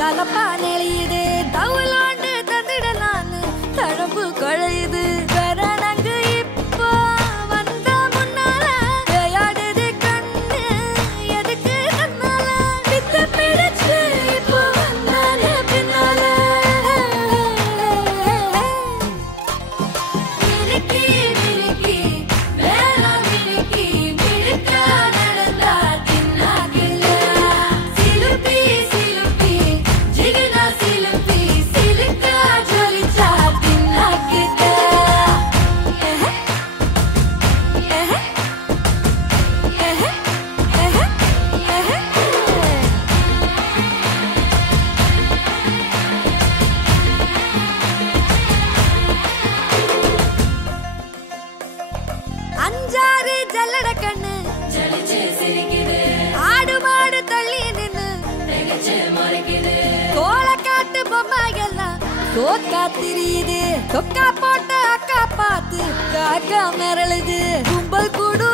தலப்பா நெளியுது தவுலாண்டு தந்திடலான்னு தழம்பு குழையுது கரணங்கு இப்போ வந்த முன்னால விளையாடுது கண்ணு எதுக்கு தன்னால பித்து பிடிச்சு இப்போ வந்தால பின்னால மினுக்கி மினுக்கி வேளா மினுக்கி மினுக்கா நடந்தா தின்னாக்குல சிலுப்பி சிலுப்பி ஜிகினா சிலுப்பி சிலுக்கா ஜொலிச்சா தின்னாக்குத அஞ்சாறு ஜல்லட கண்ணு ஜலிச்சு சிரிக்குது ஆடு மாடு தள்ளி நின்னு நெகச்சு மறைக்குது கோலக்காட்டு பொம்மை எல்லாம் கோக்கா திரியுது கொக்கா போட்ட அக்கா பார்த்து காக்கா மிரளுது கும்பல் கூடு